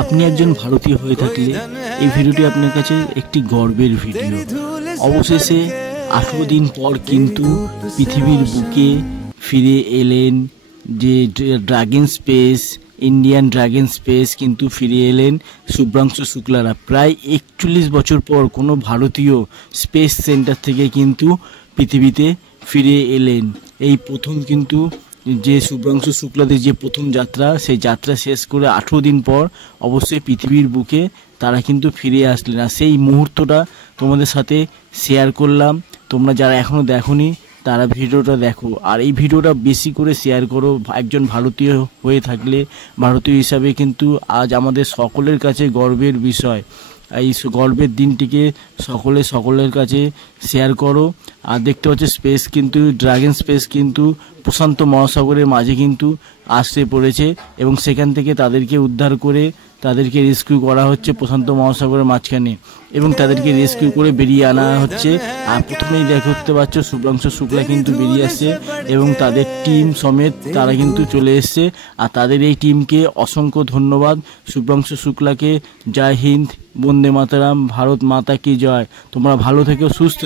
আপনি একজন ভারতীয় হয়ে থাকলে এই ভিডিওটি আপনার কাছে একটি গর্বের ভিডিও। অবশেষে 18 দিন পর কিন্তু পৃথিবীর বুকে ফিরে এলেন যে dragon space, Indian dragon space কিন্তু ফিরে এলেন শুভ্রাংশু শুক্লারা। প্রায় 41 বছর পর কোনো ভারতীয় স্পেস সেন্টার থেকে কিন্তু পৃথিবীতে ফিরে এলেন। এই প্রথম কিন্তু যে শুভ্রাংশু শুক্লাদের যে প্রথম যাত্রা, সেই যাত্রা শেষ করে 18 দিন পর অবশ্যই পৃথিবীর বুকে তারা কিন্তু ফিরে আসলেন। আর সেই মুহূর্তটা তোমাদের সাথে শেয়ার করলাম। তোমরা যারা এখনও দেখোনি তারা ভিডিওটা দেখো, আর এই ভিডিওটা বেশি করে শেয়ার করো। একজন ভারতীয় হয়ে থাকলে, ভারতীয় হিসাবে কিন্তু আজ আমাদের সকলের কাছে গর্বের বিষয়। এই গর্বের দিনটিকে সকলের কাছে শেয়ার করো। আর দেখতে পাচ্ছ স্পেস কিন্তু ড্রাগন স্পেস কিন্তু প্রশান্ত মহাসাগরের মাঝে কিন্তু আসতে পড়েছে এবং সেখান থেকে তাদেরকে উদ্ধার করে তাদেরকে রেস্কিউ করা হচ্ছে প্রশান্ত মহাসাগরের মাঝখানে, এবং তাদেরকে রেস্কিউ করে বেরিয়ে আনা হচ্ছে। আর প্রথমেই দেখতে পাচ্ছ শুভ্রাংশু শুক্লা কিন্তু বেরিয়ে আসছে এবং তাদের টিম সমেত তারা কিন্তু চলে এসছে। আর তাদের এই টিমকে অসংখ্য ধন্যবাদ। শুভ্রাংশু শুক্লাকে জয় হিন্দ, বন্দে মাতরম, ভারত মাতা কি জয়। তোমরা ভালো থেকো, সুস্থ।